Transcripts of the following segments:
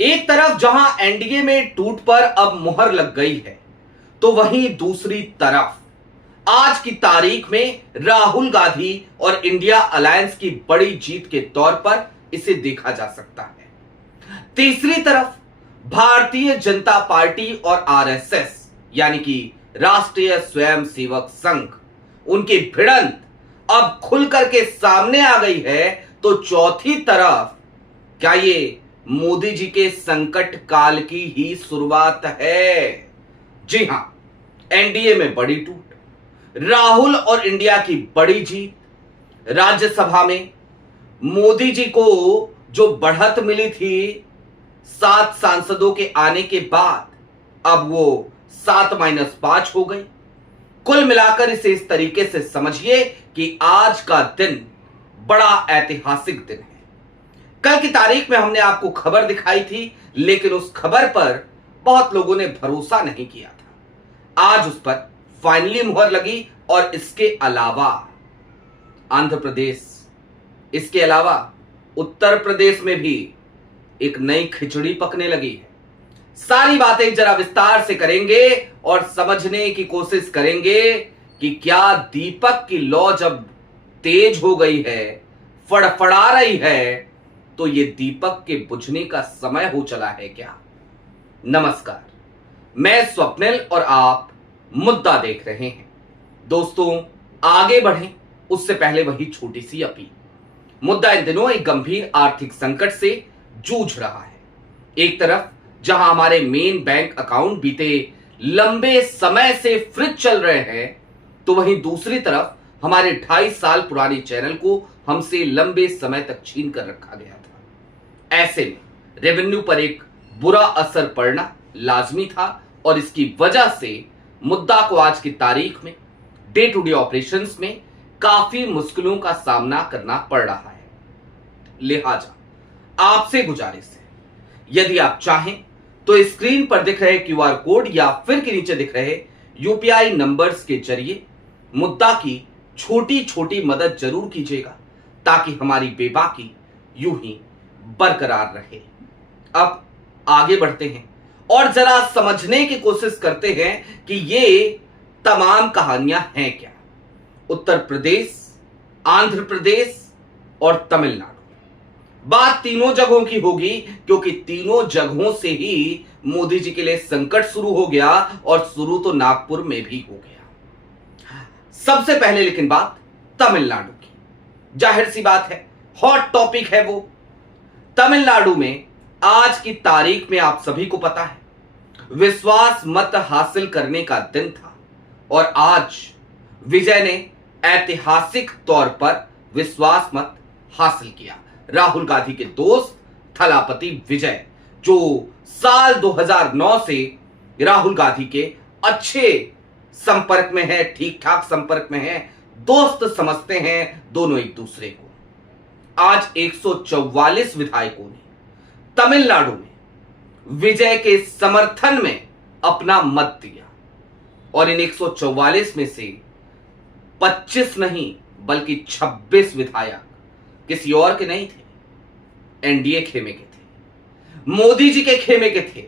एक तरफ जहां एनडीए में टूट पर अब मुहर लग गई है, तो वहीं दूसरी तरफ आज की तारीख में राहुल गांधी और इंडिया अलायंस की बड़ी जीत के तौर पर इसे देखा जा सकता है। तीसरी तरफ भारतीय जनता पार्टी और आरएसएस यानी कि राष्ट्रीय स्वयंसेवक संघ, उनकी भिड़ंत अब खुल करके सामने आ गई है। तो चौथी तरफ क्या ये मोदी जी के संकट काल की ही शुरुआत है? जी हां, एनडीए में बड़ी टूट, राहुल और इंडिया की बड़ी जीत, राज्यसभा में मोदी जी को जो बढ़त मिली थी 7 सांसदों के आने के बाद, अब वो 7-5 हो गई। कुल मिलाकर इसे इस तरीके से समझिए कि आज का दिन बड़ा ऐतिहासिक दिन है। कल की तारीख में हमने आपको खबर दिखाई थी, लेकिन उस खबर पर बहुत लोगों ने भरोसा नहीं किया था। आज उस पर फाइनली मुहर लगी और इसके अलावा आंध्र प्रदेश, इसके अलावा उत्तर प्रदेश में भी एक नई खिचड़ी पकने लगी है। सारी बातें जरा विस्तार से करेंगे और समझने की कोशिश करेंगे कि क्या दीपक की लौ जब तेज हो गई है, फड़फड़ा रही है, तो ये दीपक के बुझने का समय हो चला है क्या? नमस्कार, मैं स्वप्निल और आप मुद्दा देख रहे हैं। दोस्तों, आगे बढ़ें उससे पहले वही छोटी सी अपील। मुद्दा इन दिनों एक गंभीर आर्थिक संकट से जूझ रहा है। एक तरफ जहां हमारे मेन बैंक अकाउंट बीते लंबे समय से फ्रीज चल रहे हैं, तो वहीं दूसरी तरफ हमारे 2.5 साल पुराने चैनल को हमसे लंबे समय तक छीन कर रखा गया था। ऐसे में रेवेन्यू पर एक बुरा असर पड़ना लाजमी था और इसकी वजह से मुद्दा को आज की तारीख में डे टू डे ऑपरेशंस में काफी मुश्किलों का सामना करना पड़ रहा है। लिहाजा आपसे गुजारिश है, यदि आप चाहें तो स्क्रीन पर दिख रहे क्यूआर कोड या फिर के नीचे दिख रहे यूपीआई नंबर्स के जरिए मुद्दा की छोटी छोटी मदद जरूर कीजिएगा, ताकि हमारी बेबाकी यूं ही बरकरार रहे। अब आगे बढ़ते हैं और जरा समझने की कोशिश करते हैं कि ये तमाम कहानियां हैं क्या। उत्तर प्रदेश, आंध्र प्रदेश और तमिलनाडु, बात तीनों जगहों की होगी, क्योंकि तीनों जगहों से ही मोदी जी के लिए संकट शुरू हो गया और शुरू तो नागपुर में भी हो गया। सबसे पहले लेकिन बात तमिलनाडु की, जाहिर सी बात है हॉट टॉपिक है वो। तमिलनाडु में आज की तारीख में आप सभी को पता है विश्वास मत हासिल करने का दिन था और आज विजय ने ऐतिहासिक तौर पर विश्वास मत हासिल किया। राहुल गांधी के दोस्त थलापति विजय, जो साल 2009 से राहुल गांधी के अच्छे संपर्क में है, ठीक ठाक संपर्क में है, दोस्त समझते हैं दोनों एक दूसरे को, आज 144 विधायकों ने तमिलनाडु में विजय के समर्थन में अपना मत दिया और इन 144 में से 25 नहीं बल्कि 26 विधायक किसी और के नहीं थे, एनडीए खेमे के थे, मोदी जी के खेमे के थे।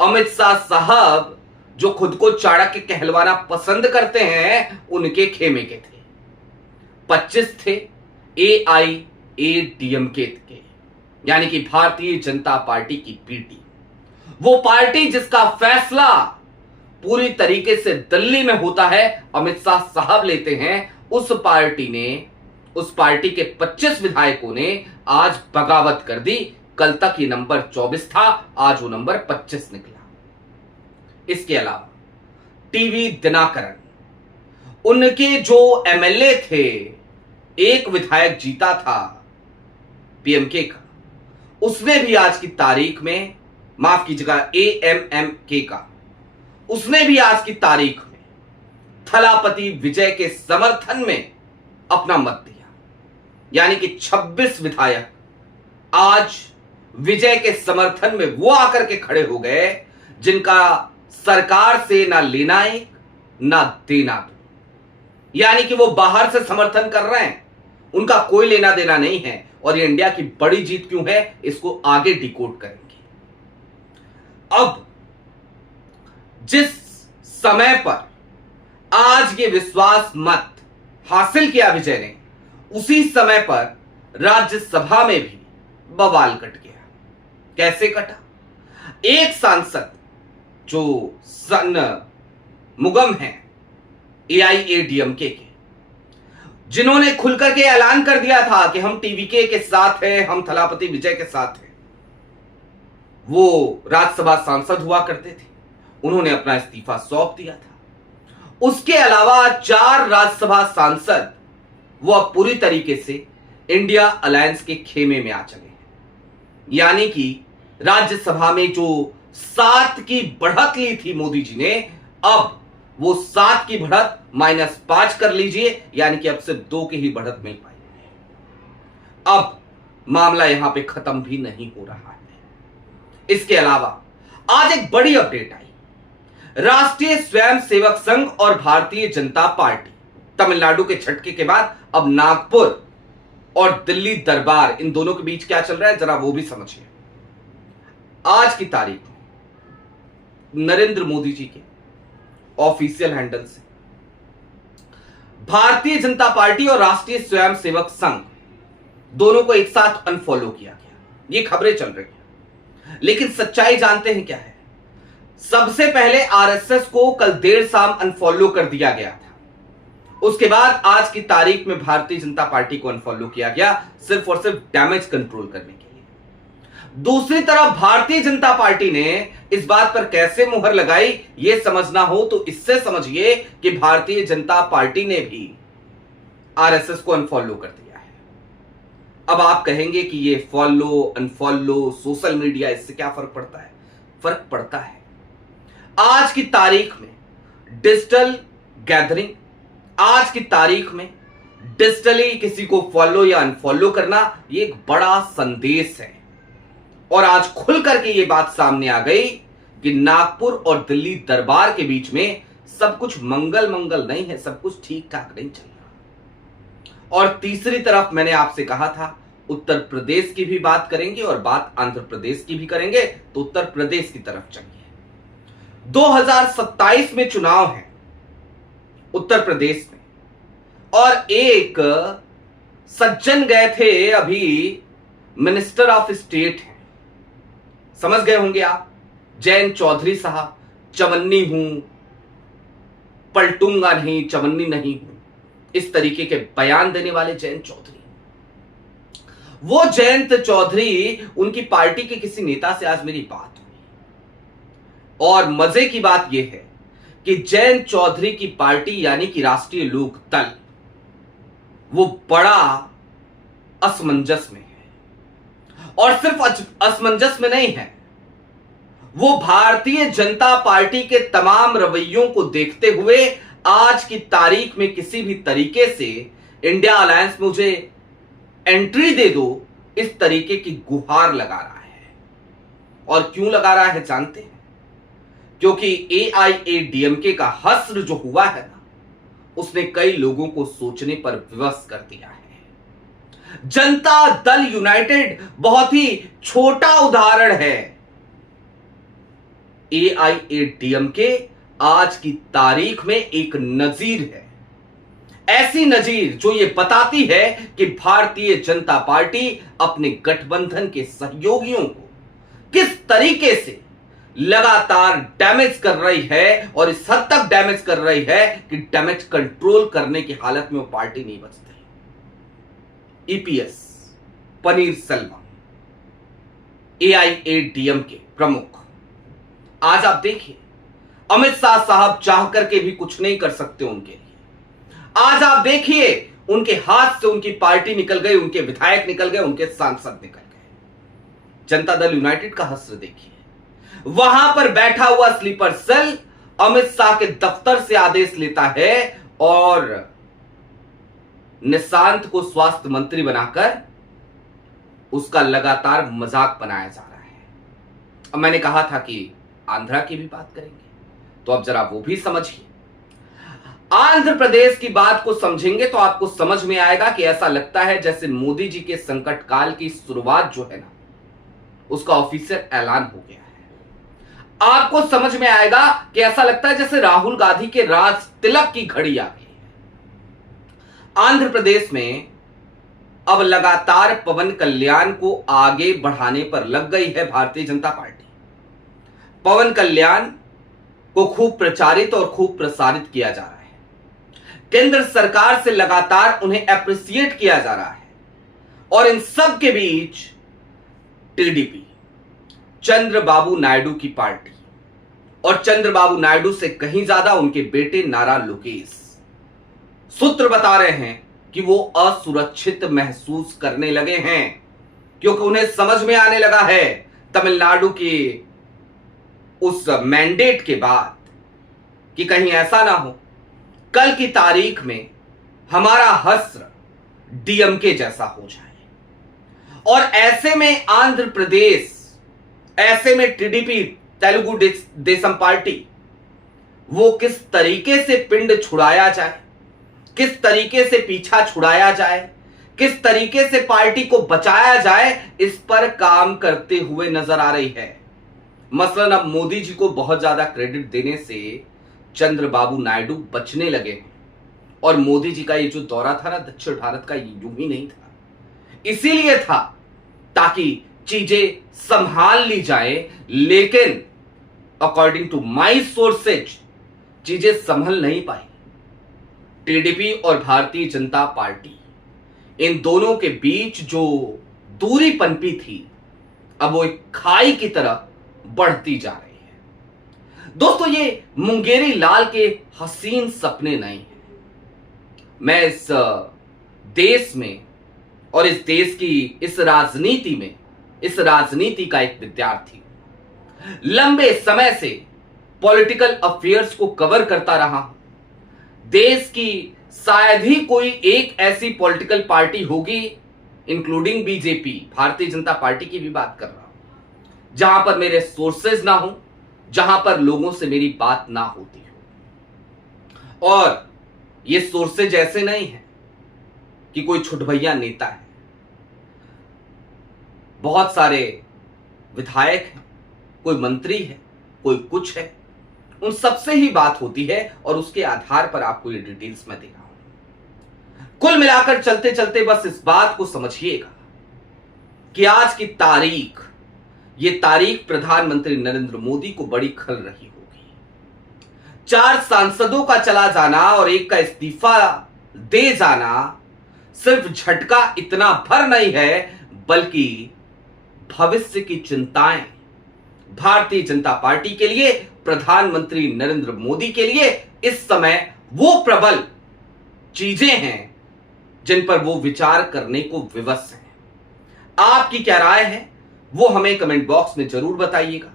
अमित शाह साहब जो खुद को चाणक्य कहलवाना पसंद करते हैं, उनके खेमे के थे। 25 थे एआईएडीएमके के, यानी कि भारतीय जनता पार्टी की पीटी, वो पार्टी जिसका फैसला पूरी तरीके से दिल्ली में होता है, अमित शाह साहब लेते हैं। उस पार्टी के 25 विधायकों ने आज बगावत कर दी। कल तक ये नंबर 24 था, आज वो नंबर 25 निकला। इसके अलावा टीवी दिनाकरन, उनके जो एमएलए थे, एक विधायक जीता था पीएमके का, उसने भी आज की तारीख में, माफ कीजिएगा एएमएमके का, उसने भी आज की तारीख में थलापति विजय के समर्थन में अपना मत दिया। यानी कि 26 विधायक आज विजय के समर्थन में वो आकर के खड़े हो गए जिनका सरकार से ना लेना एक ना देना दो। यानी कि वो बाहर से समर्थन कर रहे हैं, उनका कोई लेना देना नहीं है। और ये इंडिया की बड़ी जीत क्यों है, इसको आगे डिकोड करेंगे। अब जिस समय पर आज ये विश्वास मत हासिल किया विजय ने, उसी समय पर राज्यसभा में भी बवाल कट गया। कैसे कटा? एक सांसद जो सन मुगम हैं एआईएडीएमके के, जिन्होंने खुलकर के ऐलान कर दिया था कि हम टीवीके के साथ हैं, हम थलापति विजय के साथ हैं, वो राज्यसभा सांसद हुआ करते थे, उन्होंने अपना इस्तीफा सौंप दिया था। उसके अलावा 4 राज्यसभा सांसद वो अब पूरी तरीके से इंडिया अलायंस के खेमे में आ चले हैं। यानी कि राज्यसभा में जो 7 की बढ़त ली थी मोदी जी ने, अब वो 7 की बढ़त -5 कर लीजिए, यानी कि अब सिर्फ 2 की ही बढ़त मिल पाई। अब मामला यहां पे खत्म भी नहीं हो रहा है। इसके अलावा आज एक बड़ी अपडेट आई। राष्ट्रीय स्वयंसेवक संघ और भारतीय जनता पार्टी, तमिलनाडु के झटके के बाद अब नागपुर और दिल्ली दरबार, इन दोनों के बीच क्या चल रहा है जरा वो भी समझिए। आज की तारीख में नरेंद्र मोदी जी के ऑफिशियल हैंडल से भारतीय जनता पार्टी और राष्ट्रीय स्वयंसेवक संघ दोनों को एक साथ अनफॉलो किया गया। ये खबरें चल रही हैं, लेकिन सच्चाई जानते हैं क्या है? सबसे पहले आरएसएस को कल देर शाम अनफॉलो कर दिया गया था। उसके बाद आज की तारीख में भारतीय जनता पार्टी को अनफॉलो किया गया, सिर्फ और सिर्फ डैमेज कंट्रोल करने के लिए। दूसरी तरफ भारतीय जनता पार्टी ने इस बात पर कैसे मुहर लगाई, यह समझना हो तो इससे समझिए कि भारतीय जनता पार्टी ने भी आरएसएस को अनफॉलो कर दिया है। अब आप कहेंगे कि ये फॉलो अनफॉलो सोशल मीडिया, इससे क्या फर्क पड़ता है? फर्क पड़ता है। आज की तारीख में डिजिटल गैदरिंग, आज की तारीख में डिजिटली किसी को फॉलो या अनफॉलो करना, ये एक बड़ा संदेश है। और आज खुल करके ये बात सामने आ गई कि नागपुर और दिल्ली दरबार के बीच में सब कुछ मंगल मंगल नहीं है, सब कुछ ठीक ठाक नहीं चल रहा। और तीसरी तरफ मैंने आपसे कहा था उत्तर प्रदेश की भी बात करेंगे और बात आंध्र प्रदेश की भी करेंगे, तो उत्तर प्रदेश की तरफ चलिए। 2027 में चुनाव है उत्तर प्रदेश में, और एक सज्जन गए थे अभी, मिनिस्टर ऑफ स्टेट हैं, समझ गए होंगे आप, जयंत चौधरी साहब। चवन्नी हूं, पलटूंगा नहीं, चवन्नी नहीं हूं, इस तरीके के बयान देने वाले जयंत चौधरी। वो जयंत चौधरी, उनकी पार्टी के किसी नेता से आज मेरी बात हुई, और मजे की बात यह है कि जयंत चौधरी की पार्टी यानी कि राष्ट्रीय लोक दल, वो बड़ा असमंजस में है। और सिर्फ असमंजस में नहीं है, वो भारतीय जनता पार्टी के तमाम रवैयों को देखते हुए आज की तारीख में किसी भी तरीके से इंडिया अलायंस में मुझे एंट्री दे दो, इस तरीके की गुहार लगा रहा है। और क्यों लगा रहा है जानते हैं? क्योंकि एआईएडीएमके का हश्र जो हुआ है ना, उसने कई लोगों को सोचने पर विवश कर दिया है। जनता दल यूनाइटेड बहुत ही छोटा उदाहरण है। एआईएडीएमके आज की तारीख में एक नजीर है, ऐसी नजीर जो ये बताती है कि भारतीय जनता पार्टी अपने गठबंधन के सहयोगियों को किस तरीके से लगातार डैमेज कर रही है, और इस हद तक डैमेज कर रही है कि डैमेज कंट्रोल करने की हालत में वो पार्टी नहीं बचती। ईपीएस पनीर सेल्वम, एआईएडीएमके प्रमुख, आज आप देखिए अमित शाह साहब चाह करके भी कुछ नहीं कर सकते उनके लिए। आज आप देखिए उनके हाथ से उनकी पार्टी निकल गई, उनके विधायक निकल गए, उनके सांसद निकल गए। जनता दल यूनाइटेड का हश्र देखिए, वहां पर बैठा हुआ स्लीपर सेल अमित शाह के दफ्तर से आदेश लेता है और निशांत को स्वास्थ्य मंत्री बनाकर उसका लगातार मजाक बनाया जा रहा है। अब मैंने कहा था कि आंध्रा की भी बात करेंगे, तो अब जरा वो भी समझिए। आंध्र प्रदेश की बात को समझेंगे तो आपको समझ में आएगा कि ऐसा लगता है जैसे मोदी जी के संकट काल की शुरुआत जो है ना, उसका ऑफिशियल ऐलान हो गया है। आपको समझ में आएगा कि ऐसा लगता है जैसे राहुल गांधी के राज तिलक की घड़ी आ गई है। आंध्र प्रदेश में अब लगातार पवन कल्याण को आगे बढ़ाने पर लग गई है भारतीय जनता पार्टी। पवन कल्याण को खूब प्रचारित और खूब प्रसारित किया जा रहा है। केंद्र सरकार से लगातार उन्हें एप्रिसिएट किया जा रहा है और इन सब के बीच टीडीपी, चंद्रबाबू नायडू की पार्टी, और चंद्रबाबू नायडू से कहीं ज्यादा उनके बेटे नारा लोकेश, सूत्र बता रहे हैं कि वो असुरक्षित महसूस करने लगे हैं, क्योंकि उन्हें समझ में आने लगा है तमिलनाडु के उस मैंडेट के बाद कि कहीं ऐसा ना हो कल की तारीख में हमारा हश्र डीएमके जैसा हो जाए। और ऐसे में आंध्र प्रदेश, ऐसे में टीडीपी, तेलुगु देशम पार्टी, वो किस तरीके से पिंड छुड़ाया जाए, किस तरीके से पीछा छुड़ाया जाए, किस तरीके से पार्टी को बचाया जाए, इस पर काम करते हुए नजर आ रही है। मसलन अब मोदी जी को बहुत ज्यादा क्रेडिट देने से चंद्रबाबू नायडू बचने लगे हैं। और मोदी जी का ये जो दौरा था ना दक्षिण भारत का, यूं ही नहीं था, इसीलिए था ताकि चीजें संभाल ली जाए। लेकिन अकॉर्डिंग टू माई सोर्सेज चीजें संभल नहीं पाई। टीडीपी और भारतीय जनता पार्टी, इन दोनों के बीच जो दूरी पनपी थी, अब वो एक खाई की तरह बढ़ती जा रही है। दोस्तों, ये मुंगेरी लाल के हसीन सपने नहीं हैं। मैं इस देश में और इस देश की इस राजनीति में, इस राजनीति का एक विद्यार्थी, लंबे समय से पॉलिटिकल अफेयर्स को कवर करता रहा हूं। देश की शायद ही कोई एक ऐसी पॉलिटिकल पार्टी होगी, including BJP, Bharatiya Janata party की भी बात कर रहा हूं, जहां पर मेरे सोर्सेज ना हो, जहां पर लोगों से मेरी बात ना होती हो। और ये सोर्सेज ऐसे नहीं है कि कोई छुटभैया नेता है। बहुत सारे विधायक हैं, कोई मंत्री है, कोई कुछ है, उन सबसे ही बात होती है और उसके आधार पर आपको ये डिटेल्स मैं दे रहा हूं। कुल मिलाकर चलते चलते बस इस बात को समझिएगा कि आज की तारीख, ये तारीख प्रधानमंत्री नरेंद्र मोदी को बड़ी खल रही होगी। 4 सांसदों का चला जाना और एक का इस्तीफा दे जाना सिर्फ झटका इतना भर नहीं है, बल्कि भविष्य की चिंताएं भारतीय जनता पार्टी के लिए, प्रधानमंत्री नरेंद्र मोदी के लिए इस समय वो प्रबल चीजें हैं जिन पर वो विचार करने को विवश हैं। आपकी क्या राय है वो हमें कमेंट बॉक्स में जरूर बताइएगा।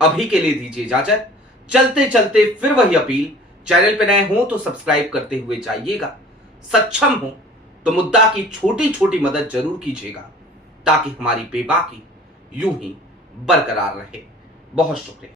अभी के लिए दीजिए इजाजत। चलते चलते फिर वही अपील, चैनल पे नए हो तो सब्सक्राइब करते हुए जाइएगा, सक्षम हो तो मुद्दा की छोटी छोटी मदद जरूर कीजिएगा ताकि हमारी बेबाकी यूं ही बरकरार रहे। बहुत शुक्रिया।